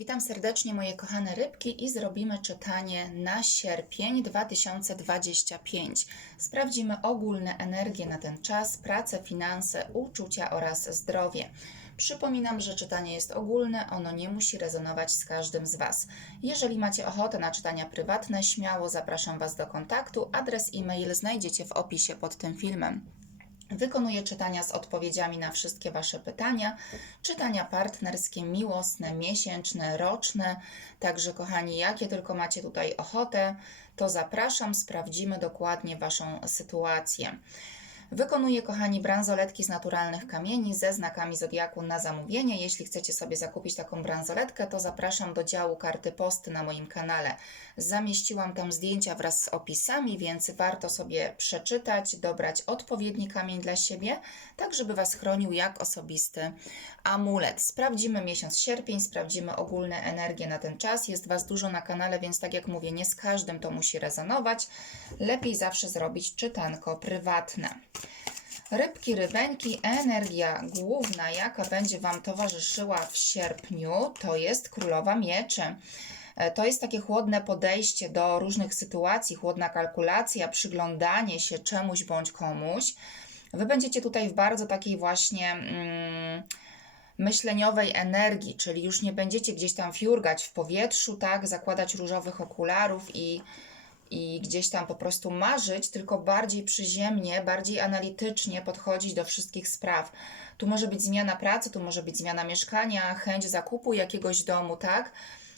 Witam serdecznie moje kochane rybki i zrobimy czytanie na sierpień 2025. Sprawdzimy ogólne energie na ten czas, pracę, finanse, uczucia oraz zdrowie. Przypominam, że czytanie jest ogólne, ono nie musi rezonować z każdym z Was. Jeżeli macie ochotę na czytania prywatne, śmiało zapraszam Was do kontaktu. Adres e-mail znajdziecie w opisie pod tym filmem. Wykonuję czytania z odpowiedziami na wszystkie Wasze pytania. Czytania partnerskie, miłosne, miesięczne, roczne. Także, kochani, jakie tylko macie tutaj ochotę, to zapraszam, sprawdzimy dokładnie Waszą sytuację. Wykonuję, kochani, bransoletki z naturalnych kamieni ze znakami zodiaku na zamówienie. Jeśli chcecie sobie zakupić taką bransoletkę, to zapraszam do działu karty posty na moim kanale. Zamieściłam tam zdjęcia wraz z opisami, więc warto sobie przeczytać, dobrać odpowiedni kamień dla siebie, tak żeby Was chronił jak osobisty amulet. Sprawdzimy miesiąc sierpień, sprawdzimy ogólne energie na ten czas. Jest Was dużo na kanale, więc tak jak mówię, nie z każdym to musi rezonować. Lepiej zawsze zrobić czytanko prywatne. Rybki, rybeńki, energia główna, jaka będzie Wam towarzyszyła w sierpniu, to jest Królowa Mieczy. E, To jest takie chłodne podejście do różnych sytuacji, chłodna kalkulacja, przyglądanie się czemuś bądź komuś. Wy będziecie tutaj w bardzo takiej właśnie mm, myśleniowej energii, czyli już nie będziecie gdzieś tam fiurgać w powietrzu, tak, zakładać różowych okularów i i gdzieś tam po prostu marzyć, tylko bardziej przyziemnie, bardziej analitycznie podchodzić do wszystkich spraw. Tu może być zmiana pracy, tu może być zmiana mieszkania, chęć zakupu jakiegoś domu, tak?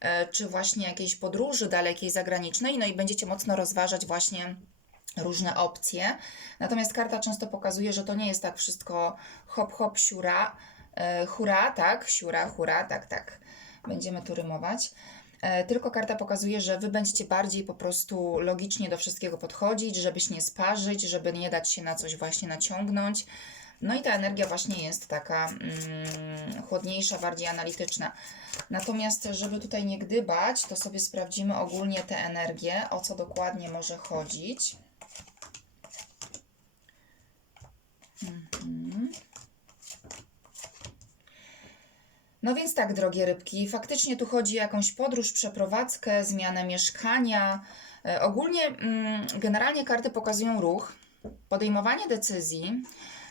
E, Czy właśnie jakiejś podróży dalekiej, zagranicznej, no i będziecie mocno rozważać właśnie różne opcje. Natomiast karta często pokazuje, że to nie jest tak wszystko hop, hop, siura, e, hura, tak? Siura, hura, tak, tak. Będziemy tu rymować. E, Tylko karta pokazuje, że wy będziecie bardziej po prostu logicznie do wszystkiego podchodzić, żeby się nie sparzyć, żeby nie dać się na coś właśnie naciągnąć. No i ta energia właśnie jest taka mm, chłodniejsza, bardziej analityczna. Natomiast, żeby tutaj nie gdybać, to sobie sprawdzimy ogólnie te energie, o co dokładnie może chodzić. No więc tak, drogie rybki, faktycznie tu chodzi o jakąś podróż, przeprowadzkę, zmianę mieszkania. E, Ogólnie, mm, generalnie karty pokazują ruch, podejmowanie decyzji.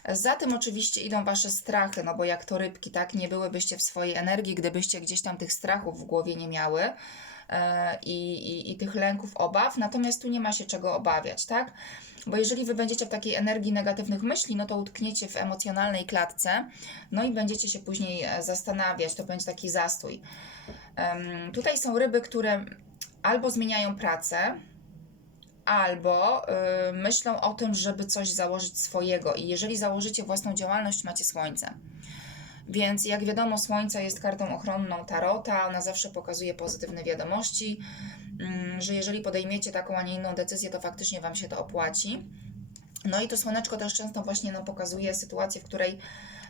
Za tym oczywiście idą wasze strachy, no bo jak to rybki, tak, nie byłybyście w swojej energii, gdybyście gdzieś tam tych strachów w głowie nie miały i, i, i tych lęków, obaw. Natomiast tu nie ma się czego obawiać, tak? Bo jeżeli wy będziecie w takiej energii negatywnych myśli, no to utkniecie w emocjonalnej klatce, no i będziecie się później e, zastanawiać, to będzie taki zastój. Em, tutaj są ryby, które albo zmieniają pracę, albo y, myślą o tym, żeby coś założyć swojego. I jeżeli założycie własną działalność, macie słońce. Więc jak wiadomo, słońce jest kartą ochronną tarota, ona zawsze pokazuje pozytywne wiadomości, mm, że jeżeli podejmiecie taką, a nie inną decyzję, to faktycznie Wam się to opłaci. No i to słoneczko też często właśnie nam pokazuje sytuację, w której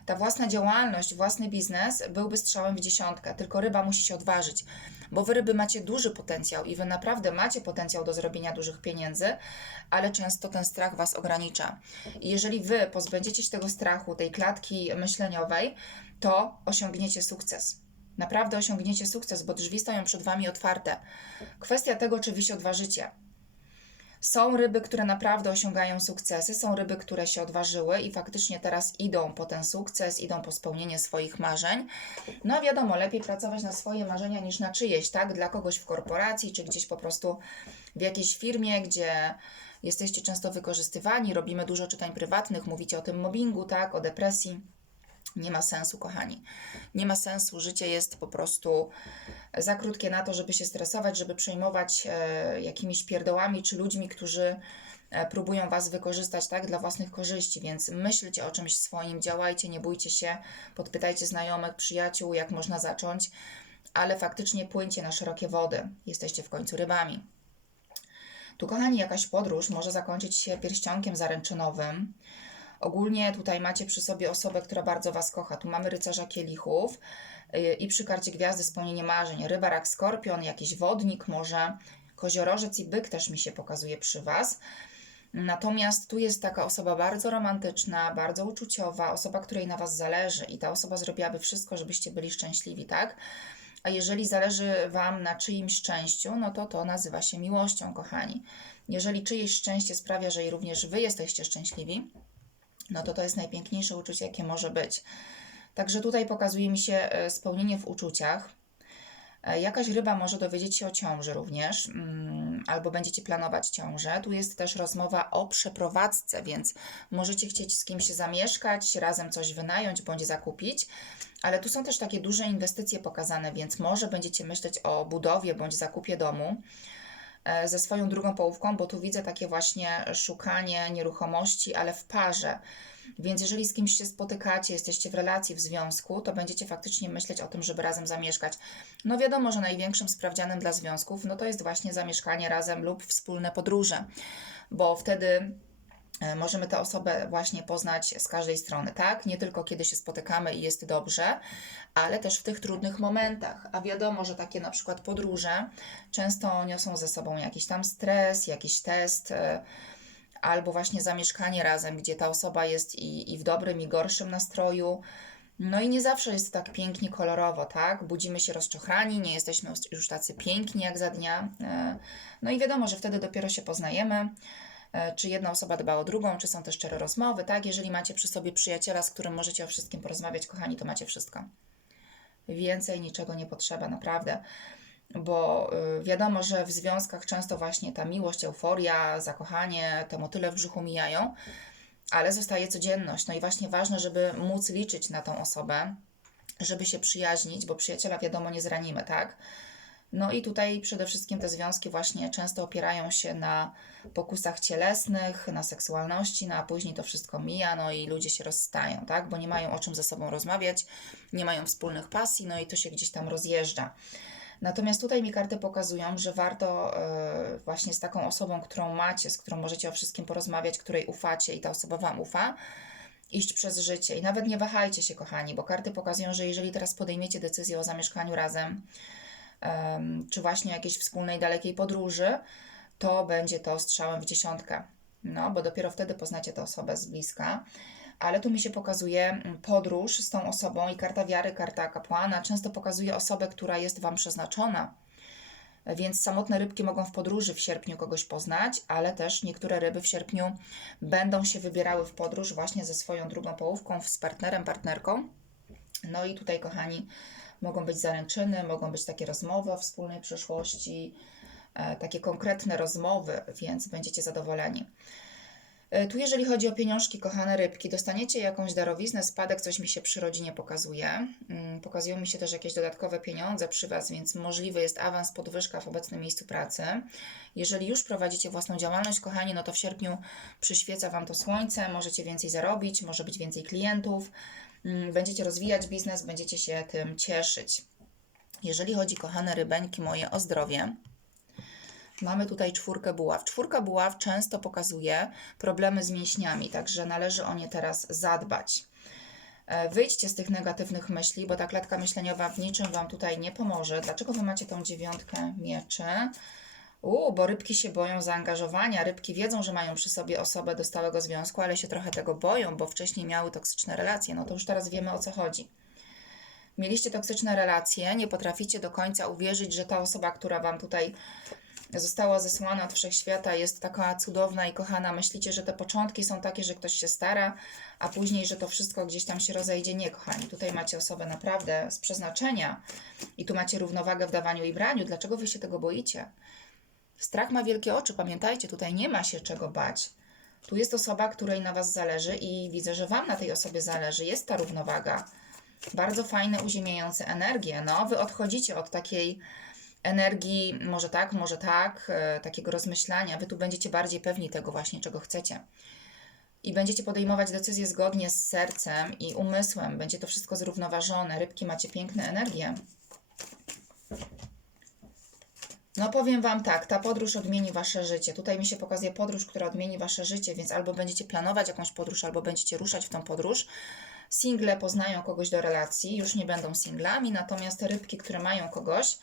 ta własna działalność, własny biznes byłby strzałem w dziesiątkę, tylko ryba musi się odważyć, bo wy ryby macie duży potencjał i wy naprawdę macie potencjał do zrobienia dużych pieniędzy, ale często ten strach was ogranicza. I jeżeli wy pozbędziecie się tego strachu, tej klatki myśleniowej, to osiągniecie sukces. Naprawdę osiągniecie sukces, bo drzwi stoją przed wami otwarte. Kwestia tego, czy wy się odważycie. Są ryby, które naprawdę osiągają sukcesy, są ryby, które się odważyły i faktycznie teraz idą po ten sukces, idą po spełnienie swoich marzeń. No wiadomo, lepiej pracować na swoje marzenia niż na czyjeś, tak? Dla kogoś w korporacji, czy gdzieś po prostu w jakiejś firmie, gdzie jesteście często wykorzystywani, robimy dużo czytań prywatnych, mówicie o tym mobbingu, tak? O depresji. Nie ma sensu, kochani. Nie ma sensu. Życie jest po prostu za krótkie na to, żeby się stresować, żeby przejmować e, jakimiś pierdołami czy ludźmi, którzy e, próbują Was wykorzystać tak dla własnych korzyści. Więc myślcie o czymś swoim, działajcie, nie bójcie się, podpytajcie znajomych, przyjaciół, jak można zacząć, ale faktycznie płyńcie na szerokie wody. Jesteście w końcu rybami. Tu, kochani, jakaś podróż może zakończyć się pierścionkiem zaręczynowym. Ogólnie tutaj macie przy sobie osobę, która bardzo Was kocha. Tu mamy rycerza kielichów yy, i przy karcie gwiazdy spełnienie marzeń. Ryba, rak, skorpion, jakiś wodnik może, koziorożec i byk też mi się pokazuje przy Was. Natomiast tu jest taka osoba bardzo romantyczna, bardzo uczuciowa, osoba, której na Was zależy i ta osoba zrobiłaby wszystko, żebyście byli szczęśliwi, tak? A jeżeli zależy Wam na czyimś szczęściu, no to to nazywa się miłością, kochani. Jeżeli czyjeś szczęście sprawia, że i również Wy jesteście szczęśliwi, no to to jest najpiękniejsze uczucie, jakie może być. Także tutaj pokazuje mi się e, spełnienie w uczuciach. E, Jakaś ryba może dowiedzieć się o ciąży również, mm, albo będziecie planować ciążę. Tu jest też rozmowa o przeprowadzce, więc możecie chcieć z kimś zamieszkać, razem coś wynająć bądź zakupić. Ale tu są też takie duże inwestycje pokazane, więc może będziecie myśleć o budowie bądź zakupie domu ze swoją drugą połówką, bo tu widzę takie właśnie szukanie nieruchomości, ale w parze. Więc jeżeli z kimś się spotykacie, jesteście w relacji, w związku, to będziecie faktycznie myśleć o tym, żeby razem zamieszkać. No wiadomo, że największym sprawdzianem dla związków, no to jest właśnie zamieszkanie razem lub wspólne podróże, bo wtedy e, możemy tę osobę właśnie poznać z każdej strony, tak? Nie tylko kiedy się spotykamy i jest dobrze, ale też w tych trudnych momentach. A wiadomo, że takie na przykład podróże często niosą ze sobą jakiś tam stres, jakiś test, e, albo właśnie zamieszkanie razem, gdzie ta osoba jest i, i w dobrym, i gorszym nastroju. No i nie zawsze jest tak pięknie, kolorowo, tak? Budzimy się rozczochrani, nie jesteśmy już tacy piękni jak za dnia. E, No i wiadomo, że wtedy dopiero się poznajemy, e, czy jedna osoba dba o drugą, czy są też szczere rozmowy, tak? Jeżeli macie przy sobie przyjaciela, z którym możecie o wszystkim porozmawiać, kochani, to macie wszystko. Więcej niczego nie potrzeba, naprawdę bo y, wiadomo, że w związkach często właśnie ta miłość, euforia, zakochanie, te motyle w brzuchu mijają, ale zostaje codzienność. No i właśnie ważne, żeby móc liczyć na tą osobę, żeby się przyjaźnić, bo przyjaciela wiadomo nie zranimy, tak? No i tutaj przede wszystkim te związki właśnie często opierają się na pokusach cielesnych, na seksualności, no a później to wszystko mija, no i ludzie się rozstają, tak? Bo nie mają o czym ze sobą rozmawiać, nie mają wspólnych pasji, no i to się gdzieś tam rozjeżdża. Natomiast tutaj mi karty pokazują, że warto e, właśnie z taką osobą, którą macie, z którą możecie o wszystkim porozmawiać, której ufacie i ta osoba Wam ufa, iść przez życie. I nawet nie wahajcie się, kochani, bo karty pokazują, że jeżeli teraz podejmiecie decyzję o zamieszkaniu razem, em, czy właśnie jakiejś wspólnej, dalekiej podróży, to będzie to strzałem w dziesiątkę. No, bo dopiero wtedy poznacie tę osobę z bliska ale tu mi się pokazuje mm, podróż z tą osobą i karta wiary, karta kapłana często pokazuje osobę, która jest Wam przeznaczona. Więc samotne rybki mogą w podróży w sierpniu kogoś poznać, ale też niektóre ryby w sierpniu będą się wybierały w podróż właśnie ze swoją drugą połówką, z partnerem, partnerką. No i tutaj, kochani, mogą być zaręczyny, mogą być takie rozmowy o wspólnej przyszłości, e, takie konkretne rozmowy, więc będziecie zadowoleni. E, Tu, jeżeli chodzi o pieniążki, kochane rybki, dostaniecie jakąś darowiznę, spadek, coś mi się przy rodzinie pokazuje. Mm, Pokazują mi się też jakieś dodatkowe pieniądze przy Was, więc możliwy jest awans, podwyżka w obecnym miejscu pracy. Jeżeli już prowadzicie własną działalność, kochani, no to w sierpniu przyświeca Wam to słońce, możecie więcej zarobić, może być więcej klientów, będziecie rozwijać biznes, będziecie się tym cieszyć. Jeżeli chodzi, kochane rybeńki moje, o zdrowie, Mamy tutaj czwórkę buław. Czwórka buław często pokazuje problemy z mięśniami, także należy o nie teraz zadbać. E, Wyjdźcie z tych negatywnych myśli, bo ta klatka myśleniowa w niczym Wam tutaj nie pomoże. Dlaczego Wy macie tą dziewiątkę mieczy? Uuu, bo rybki się boją zaangażowania. Rybki wiedzą, że mają przy sobie osobę do stałego związku, ale się trochę tego boją, bo wcześniej miały toksyczne relacje. No to już teraz wiemy o co chodzi. Mieliście toksyczne relacje, nie potraficie do końca uwierzyć, że ta osoba, która Wam tutaj została zesłana od wszechświata, jest taka cudowna i kochana. Myślicie, że te początki są takie, że ktoś się stara, a później, że to wszystko gdzieś tam się rozejdzie. Nie, kochani, tutaj macie osobę naprawdę z przeznaczenia i tu macie równowagę w dawaniu i braniu. Dlaczego wy się tego boicie? Strach ma wielkie oczy, pamiętajcie, tutaj nie ma się czego bać. Tu jest osoba, której na Was zależy i widzę, że Wam na tej osobie zależy. Jest ta równowaga. Bardzo fajne, uziemiające energie. No, Wy odchodzicie od takiej energii, może tak, może tak, e, takiego rozmyślania. Wy tu będziecie bardziej pewni tego właśnie, czego chcecie. I będziecie podejmować decyzje zgodnie z sercem i umysłem. Będzie to wszystko zrównoważone. Rybki macie piękne energie. No powiem Wam tak, ta podróż odmieni Wasze życie. Tutaj mi się pokazuje podróż, która odmieni Wasze życie, więc albo będziecie planować jakąś podróż, albo będziecie ruszać w tą podróż. Single poznają kogoś do relacji, już nie będą singlami, natomiast te rybki, które mają kogoś,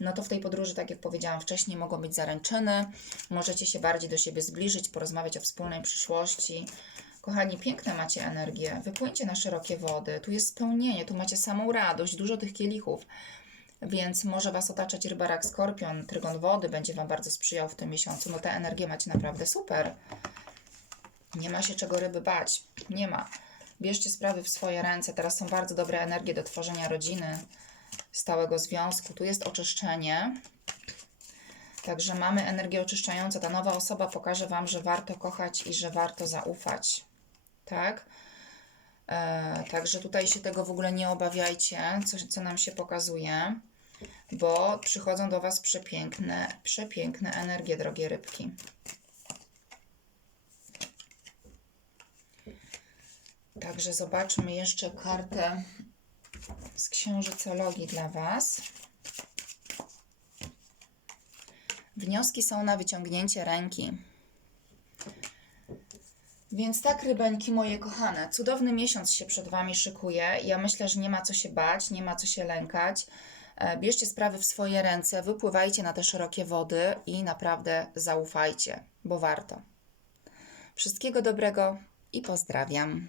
no to w tej podróży, tak jak powiedziałam wcześniej, mogą być zaręczyny, możecie się bardziej do siebie zbliżyć, porozmawiać o wspólnej przyszłości. Kochani, piękne macie energię, wypłyńcie na szerokie wody, tu jest spełnienie, tu macie samą radość, dużo tych kielichów. Więc może Was otaczać rybarak skorpion, trygon wody będzie Wam bardzo sprzyjał w tym miesiącu. No tę energię macie naprawdę super. Nie ma się czego ryby bać. Nie ma. Bierzcie sprawy w swoje ręce. Teraz są bardzo dobre energie do tworzenia rodziny, stałego związku. Tu jest oczyszczenie. Także mamy energię oczyszczającą. Ta nowa osoba pokaże Wam, że warto kochać i że warto zaufać. Tak? E, także tutaj się tego w ogóle nie obawiajcie, co, co nam się pokazuje, bo przychodzą do Was przepiękne, przepiękne energie, drogie rybki. Także zobaczmy jeszcze kartę z księżycologii dla Was. Wnioski są na wyciągnięcie ręki. Więc tak, rybeńki moje kochane, cudowny miesiąc się przed Wami szykuje. Ja myślę, że nie ma co się bać, nie ma co się lękać. E, Bierzcie sprawy w swoje ręce, wypływajcie na te szerokie wody i naprawdę zaufajcie, bo warto. Wszystkiego dobrego i pozdrawiam.